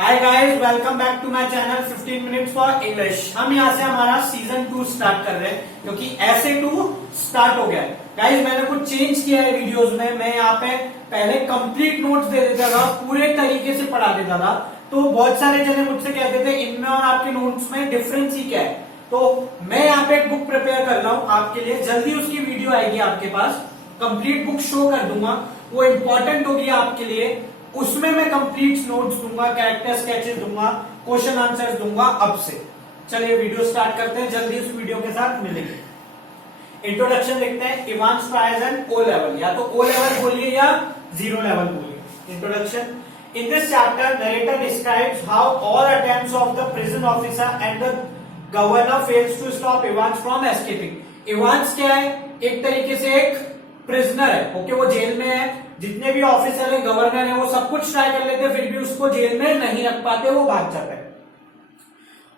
Hi guys, welcome back to my channel 15 minutes for English. हम यहाँ से हमारा सीजन 2 स्टार्ट कर रहे हैं क्योंकि ऐसे 2 स्टार्ट हो गया है। गाइस मैंने कुछ चेंज किया है वीडियोस में। मैं यहाँ पे पहले कंप्लीट नोट्स दे देता था, पूरे तरीके से पढ़ा देता था, तो बहुत सारे जने मुझसे कहते थे इनमें और आपके नोट्स में डिफरेंस ही क्या है। तो मैं यहाँ पे एक बुक प्रिपेयर कर रहा हूँ आपके लिए, जल्दी उसकी वीडियो आएगी आपके पास। कंप्लीट बुक शो कर दूंगा, वो इंपॉर्टेंट होगी आपके लिए। उसमें मैं कंप्लीट नोट्स दूंगा, कैरेक्टर स्केचेस दूंगा, क्वेश्चन आंसर्स दूंगा अब से। चलिए वीडियो स्टार्ट करते हैं, जल्दी उस वीडियो के साथ मिलेंगे। इंट्रोडक्शन लिखते हैं। Evans tries an O level, या तो ओ लेवल बोलिए या 0 लेवल बोलिए। Introduction. In this chapter narrator describes how all attempts of the prison officer and the governor fails to stop Evans from escaping. Evans क्या है? एक तरीके से एक प्रिजनर है, ओके, वो जेल में है। जितने भी ऑफिसर है, गवर्नर है, वो सब कुछ ट्राई कर लेते हैं, फिर भी उसको जेल में नहीं रख पाते, वो भाग जाता है।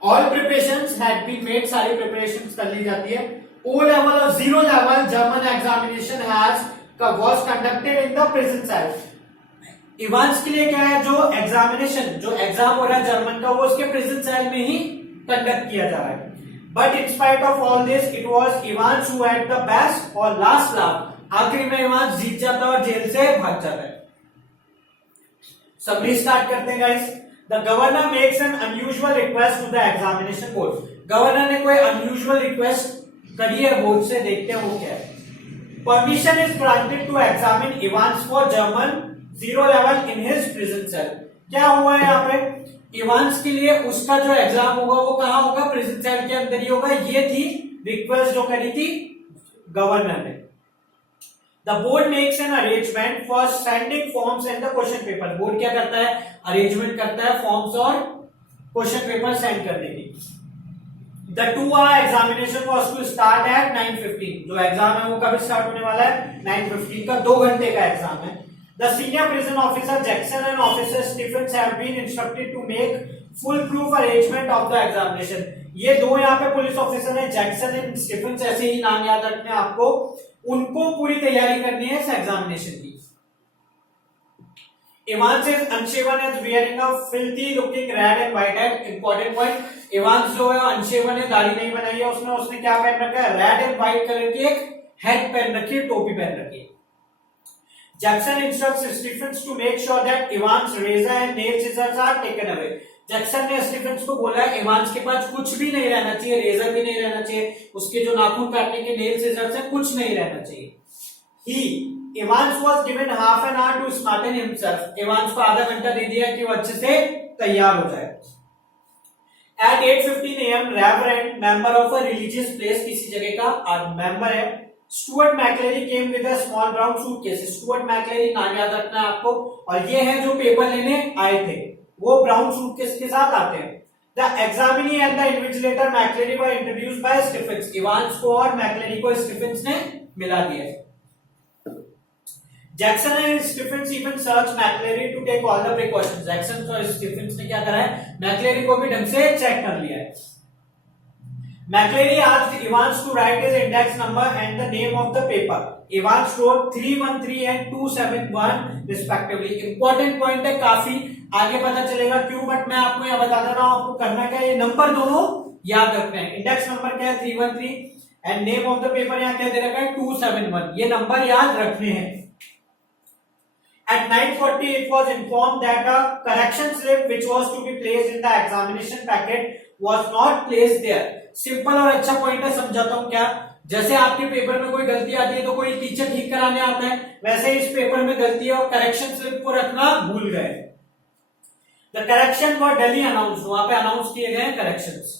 All preparations had been made, सारी प्रिपरेशंस कर ली जाती है। ओ लेवल और 0 level German examination was conducted in the prison cell. Evans के लिए क्या है? जो एग्जामिनेशन, जो एग्जाम हो रहा है जर्मन का, वो उसके प्रिजन सेल में ही कंडक्ट किया जा रहा है। But in spite of all this it was Evans who had the best और लास्ट लाफ। आखिरी में इवांस जीत जाता है और जेल से भाग जाता है। समरी स्टार्ट करते हैं guys. The governor makes an unusual request to the examination board. Governor ने कोई अनयूजुअल रिक्वेस्ट करी है बोर्ड से, देखते हैं वो क्या है। Permission is granted to examine Evans for German 0 level in his prison cell. क्या हुआ है यहाँ पे? इवांस के लिए उसका जो एग्जाम होगा वो कहाँ होगा? प्रिजन सेल के अंदर ही होगा। ये थी रिक्वेस्ट जो करी थी गवर्नर ने। The board makes an arrangement for sending forms and the question paper. Board क्या करता है? अरेंजमेंट करता है फॉर्म्स और क्वेश्चन पेपर सेंड करने की। The 2-hour examination was to start at 9:15. जो एग्जाम है वो कब स्टार्ट होने वाला है? 9:15 का 2 घंटे का एग्जाम है। The senior prison officer Jackson and officer Stephens have been instructed to make full proof arrangement of the examination. ये दो यहाँ पे पुलिस ऑफिसर है, जैक्सन एंड स्टीफेंस, ऐसे ही नाम याद रखने आपको। उनको पूरी तैयारी करनी है इस एग्जामिनेशन की। Evans is unshaven and wearing a filthy looking red and white hat. Important point, Evans जो है अनशेवन है, दाढ़ी नहीं बनाई है उसने क्या पहन रखा है? रेड एंड व्हाइट कलर की एक हैट पहन रखी है, टोपी पहन रखी है। Jackson instructs Stephens to make sure that Evans razor and nail scissors are taken away. Jackson ने स्टीफेंस को बोला है इवांस के पास कुछ भी नहीं रहना चाहिए, रेजर भी नहीं रहना चाहिए, उसके जो नाखून काटने के नेल सीजर्स है कुछ नहीं रहना चाहिए। Evans was given half an hour to smarten himself. Evans को आधा घंटा दे दिया कि वो अच्छे से तैयार हो जाए। At 8:15 AM reverend member of a religious place, किसी जगह का मेंबर है, Stuart McLeery came with a small brown suitcase. Stuart McLeery नाम याद रखना है आपको, और ये है जो पेपर लेने आए थे, वो ब्राउन सूटकेस के साथ आते हैं। The examinee and the invigilator McLeery were introduced by Stephens. Evans को और मैकलेरी को स्टीफेंस ने मिला दिया है। Jackson and Stephens even search McLeery to take all the precautions. Jackson और स्टीफेंस ने क्या करा है? मैकलेरी को भी ढंग से चेक कर लिया है। McLeary asked Evans to write his index number and the name of the paper. Evans wrote 313 and 271 respectively. Important point है काफी, आगे पता चलेगा क्यों, बट मैं आपको यहाँ बता दे रहा हूँ आपको करना क्या है। ये नंबर दोनों याद रखने हैं। इंडेक्स नंबर क्या है? 313 and name of the paper यहाँ क्या दे रखा है? 271। ये नंबर याद रखने हैं। At 9:40 it was informed that a correction slip which was to be placed in the examination packet was not placed there. Simple और अच्छा पॉइंट है, समझाता हूं क्या। जैसे आपके पेपर में कोई गलती आती है तो कोई टीचर ठीक कराने आता है, वैसे इस पेपर में गलती है और करेक्शन स्लिप को रखना भूल गए। The correction were daily announce, वहां पे अनाउंस किए गए corrections.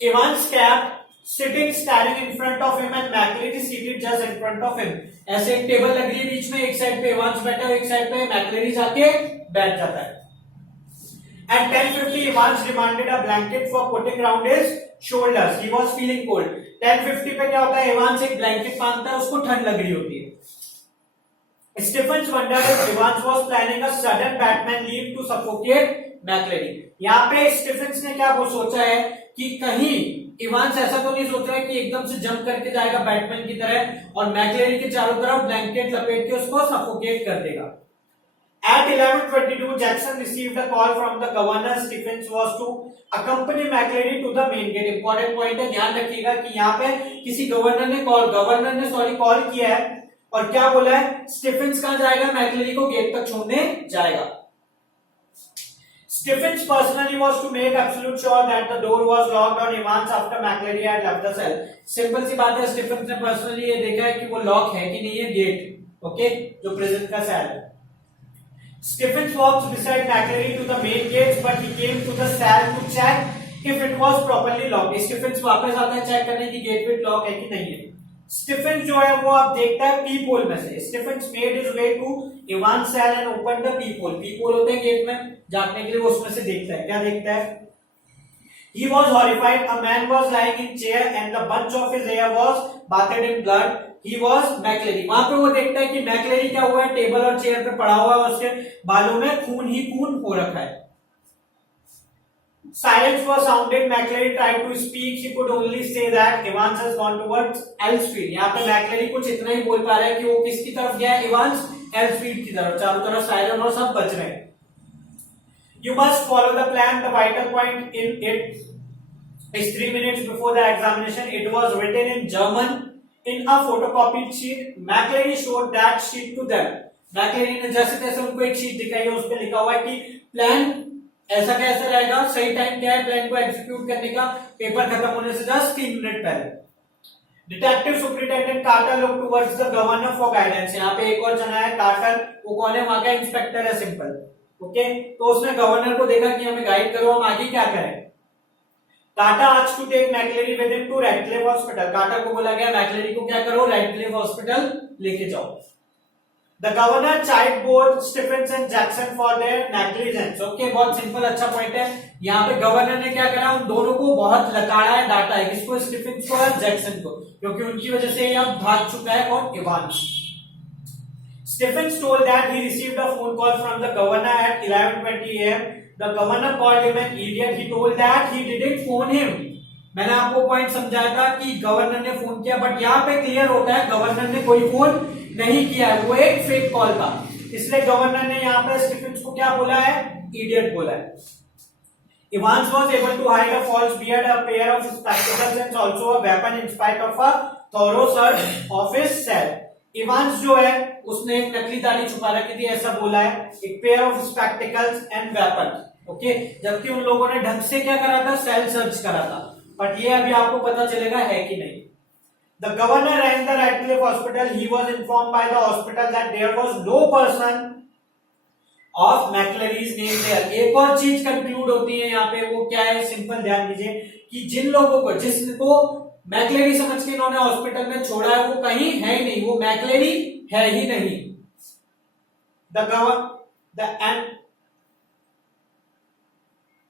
Evans cap sitting standing in front of him and McLeary seated just in front of him. ऐसे एक टेबल लग रही है बीच में, एक साइड पे इवांस बैठा है, एक साइड पे मैकलेरी जाके बैठ जाता है। At 10:50 Evans demanded a blanket for putting around his shoulders. He was feeling cold. 10:50 पे क्या होता है? Evans एक ब्लैंकेट बांधता है, उसको ठंड लग रही होती है। Stephens wondered if Evans was planning a sudden Batman leap to suffocate McLeary. यहाँ पे स्टीफेंस ने क्या वो सोचा है कि कहीं इवांस ऐसा तो नहीं सोच रहा है कि एकदम से जंप करके जाएगा बैटमैन की तरह और मैकलेरी के चारों तरफ ब्लैंकेट लपेट के उसको सफोकेट कर देगा। At 11:22, Jackson received a call from the governor. Stephens was to accompany McClary to the main gate. Important point है, ध्यान रखिएगा कि यहाँ पे किसी गवर्नर ने कॉल किया है और क्या बोला है, स्टीफेंस कहां जाएगा, मैक्लेरी को गेट तक छोड़ने जाएगा. Stephens personally was to make absolute sure that the door was locked on Evans after McClary had left the cell. Simple सी बात है, स्टीफेंस ने पर्सनली ये देखा है कि वो लॉक है कि नहीं है गेट, ओके, जो प्रिजन का सेल है. Stephens walks beside McClary to the main gates, but he came to the cell to check if it was properly locked. Stephens वापस आता है चेक करने की गेट वेट लॉक है कि नहीं है. Stephens जो है वो आप देखता है पीप होल में से. Stephens made his way to Evans cell and opened the peep hole. Peep hole होते हैं गेट में झांकने के लिए, वो उसमें से देखता है. क्या देखता है? He was horrified. A man was lying in chair and the bunch of his hair was bathed in blood. He was McClary. वहां पे वो देखता है कि मैक्लेरी क्या हुआ है, टेबल और चेयर पे पड़ा हुआ है, उसके बालों में खून ही खून हो रखा है. Silence was sounded. McClary tried to speak. He could only say that Evans has gone towards Elsfield. यहाँ पे मैक्लेरी कुछ इतना ही बोल पा रहा है कि वो किसकी तरफ गया है, इवांस एल्सफील्ड की तरफ. चारों तरफ साइलेंट और सब बच रहे हैं. You must follow the plan. The vital point in it is 3 minutes before the examination. It was written in German in a photocopied sheet. McClary showed that sheet to them. McClary ने जैसे तैसे उनको एक sheet दिखाई है, उस पर लिखा हुआ है कि प्लान ऐसा कैसे रहेगा, सही टाइम क्या है प्लान को एग्जीक्यूट करने का, पेपर खत्म होने से जस्ट 3 मिनट पहले. Detective superintendent Carter look towards the governor for guidance. यहाँ पे एक और जना है कार्टर, वो कौन है, वहां का इंस्पेक्टर है, सिंपल, ओके. तो उसने गवर्नर को देखा कि हमें गाइड करो, हम आगे क्या करें. Carter asked to take McCleary with him to Radcliffe hospital. Carter को बोला गया मैक्लेरी को क्या करो, रेडक्लिफ हॉस्पिटल लेके जाओ. The governor chided both Stephens and Jackson for their negligence. Okay, बहुत सिंपल, अच्छा पॉइंट है. यहाँ पे गवर्नर ने क्या करा, उन दोनों को बहुत लताड़ा है, डांटा है. किसको, स्टीफेंस को और जैक्सन को, क्योंकि उनकी वजह से ये अब भाग चुका है कौन, Evans. Stephens told that he received a phone call from the governor at 11:20 a.m. The governor called him an idiot. He told that he didn't phone him. मैंने आपको पॉइंट समझाया था कि गवर्नर ने फोन किया, बट यहाँ पे clear होता है गवर्नर ने कोई फोन नहीं किया है, वो एक फेक कॉल था. इसलिए गवर्नर ने यहाँ पे स्टीफेंस को क्या बोला है, इडियट बोला है. Evans was able to hide a false beard, a pair of spectacles and also a weapon in spite of a thorough search of his cell. Evans जो है उसने एक नकली दाढ़ी छुपा रखी थी, ऐसा बोला है, एक pair of spectacles and weapon, okay. जबकि उन लोगों ने ढंग से क्या करा था, सेल सर्च करा था, बट ये अभी आपको पता चलेगा है कि नहीं. The governor ran the Radcliffe Hospital. He was informed by the hospital that there was no person of McClary's name there. एक और चीज कंक्लूड होती है यहाँ पे, वो क्या है, सिंपल ध्यान दीजिए कि जिन लोगों को, जिसको मैक्लेरी समझ के इन्होंने हॉस्पिटल में छोड़ा है, वो कहीं है ही नहीं, वो मैक्लेरी है ही नहीं.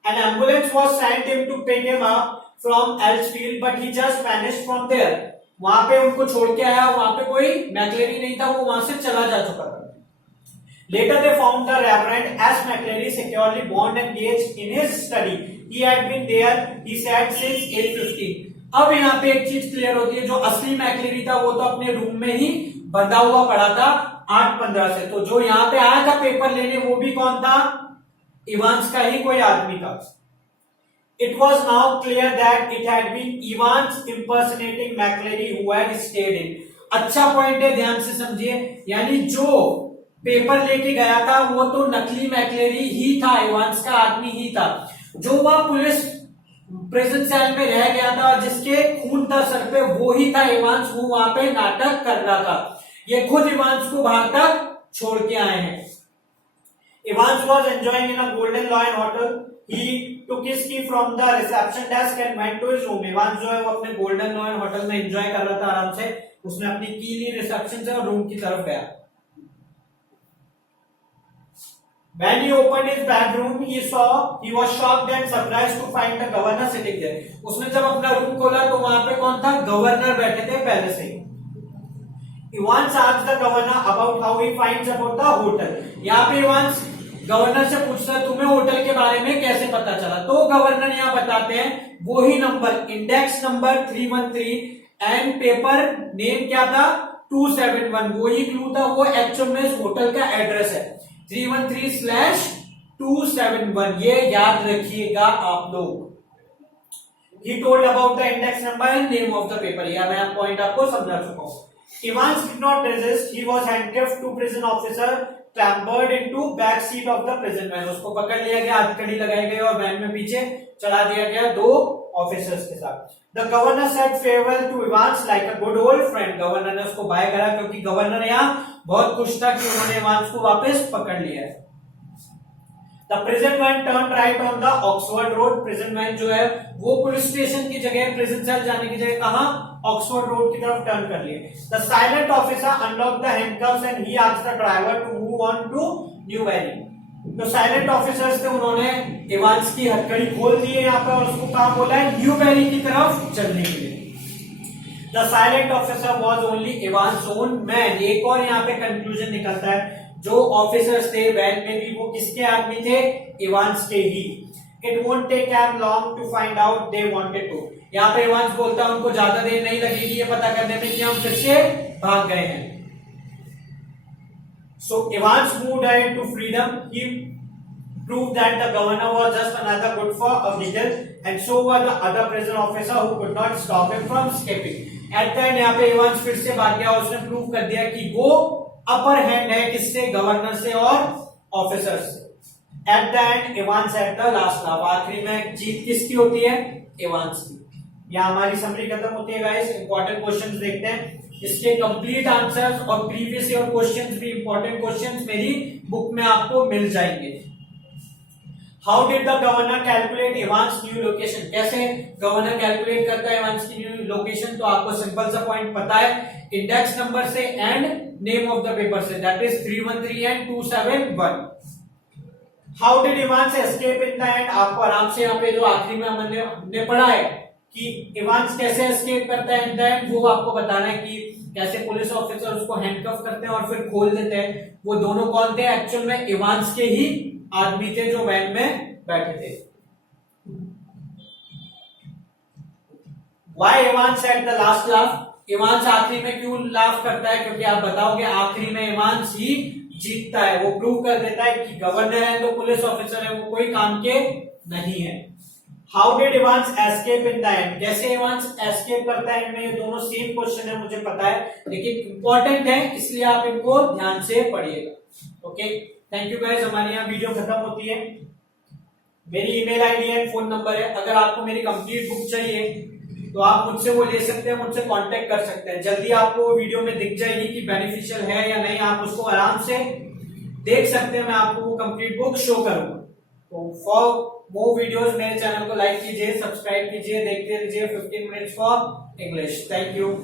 An ambulance was sent him to pick him up from Elsfield, but he just vanished from there. वहां पे उनको छोड़ के आया, वहां पे कोई मैक्लेरी नहीं था, वो वहां से चला जा चुका था. Later they found the Reverend S. McClary securely bound and engaged in his study. He had been there, he said, since 8:15. अब यहाँ पे एक चीज क्लियर होती है, जो असली मैक्लेरी था वो तो अपने रूम में ही बंधा हुआ पड़ा था 8:15 से. तो जो यहाँ पे आया था पेपर लेने, वो भी कौन था, इवांस का ही कोई आदमी था. It was now clear that it had been Evans impersonating McClary who had stayed in. अच्छा पॉइंट है, ध्यान से समझिए. यानी जो पेपर लेके गया था वो तो नकली मैक्लेरी ही था, इवांस का आदमी ही था. जो वह पुलिस प्रिजन सेल में रह गया था, जिसके खून था सर पे, वो ही था इवांस. वो वहां पे नाटक कर रहा था. ये खुद इवांस को बाहर तक छोड़ के आए हैं. Evans was enjoying in a Golden Lion hotel. He took his key from the reception desk and went to his room. Evans जो है वो अपने Golden Lion होटल में एंजॉय कर रहा था आराम से. उसने अपनी की ली रिसेप्शन से और रूम की तरफ गया. When he opened his bedroom, he was shocked and surprised to find the governor sitting there. उसने जब अपना रूम खोला तो वहां पे कौन था, गवर्नर बैठे थे पहले से ही. Evans asked the governor about how he finds about the hotel. यहाँ पे Evans गवर्नर से पूछता है तुम्हें होटल के बारे में कैसे पता चला. तो गवर्नर यहाँ बताते हैं वही number, index number 313 and paper name क्या था 271, वही क्लू था, वो एक्चुअल में इस होटल का एड्रेस है. 313/271, ये याद रखिएगा आप लोग। He told about the index number and name of the paper, या मैं पॉइंट आपको समझा चुका हूं। Evans did not resist, he was handcuffed to prison officer, clambered into back seat of the prison van, उसको पकड़ लिया गया, हथकड़ी लगाई गई और वैन में पीछे चढ़ा दिया गया दो ऑफिसर्स के साथ। The governor said farewell to Evans like a good old friend, governor ने उसको बाय करा क्योंकि गवर्नर यहाँ बहुत खुश था कि उन्होंने इवांस को वापस पकड़ लिया है। The prison van turned right on the Oxford Road, prison van जो है वो पुलिस स्टेशन की जगह, प्रिजन सेल जाने की जगह कहां, ऑक्सफोर्ड रोड की तरफ टर्न कर लिए। The silent officer unlocked the handcuffs and he asked the driver to move on to New Valley. तो साइलेंट ऑफिसर्स थे, उन्होंने इवांस की हथकड़ी खोल दी है यहाँ पे और उसको कहा बोला है न्यू वैली की तरफ चलने के लिए। The silent officer was only Evans own man, एक और यहाँ पे कंक्लूजन निकलता है, जो ऑफिसर्स थे वैन में भी वो किसके आदमी थे, इवांस के ही। It won't take M long to find out they wanted to, यहाँ पे इवांस बोलता है उनको ज्यादा देर नहीं लगेगी ये पता करने में कि हम फिर से भाग गए हैं। So Evans moved ahead to freedom. He proved that the governor was just another good for a wiggle, and so were the other prison officer who could not stop him from escaping. At the end यहाँ पे Evans फिर से भाग गया, उसने prove कर दिया कि वो अपर हैंड है किससे, गवर्नर से और ऑफिसर से। At the end Evans had the last laugh, आखिरी में जीत किसकी होती है, इवांस की। यहाँ हमारी समरी खत्म होती है गाइस। इंपॉर्टेंट क्वेश्चंस देखते हैं, इसके कंप्लीट आंसर्स और प्रीवियस ईयर क्वेश्चंस भी, इंपॉर्टेंट क्वेश्चंस मेरी बुक में आपको मिल जाएंगे। How did the governor calculate Evans new location, कैसे गवर्नर कैलकुलेट करता है इवांस की न्यू लोकेशन, तो आपको सिंपल सा पॉइंट पता है, इंडेक्स नंबर से and name of the paper से, that is 313 and 271। How did Evans escape in the end, आपको आराम से यहाँ पे जो आखिरी में हमने पढ़ा है कि इवांस कैसे एस्केप करता है इन द एंड, वो आपको बताना है कि कैसे पुलिस ऑफिसर उसको हैंडकफ करते हैं और फिर खोल देते हैं। वो दोनों कौन थे, एक्चुअल में इवांस के ही आदमी थे जो वैन में बैठे थे। Why Evans at the last laugh, Evans आखिरी में क्यों लाफ करता है, क्योंकि आप बताओगे आखिरी में इवांस ही जीतता है, वो प्रूव कर देता है कि गवर्नर है तो पुलिस ऑफिसर है वो कोई काम के नहीं है। How did Evans escape in the and, कैसे इवांस एस्केप करता है एंड में, ये दोनों सेम क्वेश्चन है मुझे पता है, लेकिन इंपॉर्टेंट है इसलिए आप इनको ध्यान से पढ़िएगा। ओके, थैंक यू गाइस, हमारी यहाँ वीडियो खत्म होती है। मेरी email ID and phone number है, अगर आपको मेरी कंप्लीट बुक चाहिए तो आप मुझसे वो ले सकते हैं, मुझसे कांटेक्ट कर सकते हैं। जल्दी आपको वीडियो में दिख जाएगी कि बेनिफिशियल है या नहीं, आप उसको आराम से देख सकते हैं, मैं आपको वो कंप्लीट बुक शो करूंगा। तो फॉर मोर वीडियोस मेरे चैनल को लाइक कीजिए, सब्सक्राइब कीजिए, देखते रहिए 15 minutes for English. Thank you.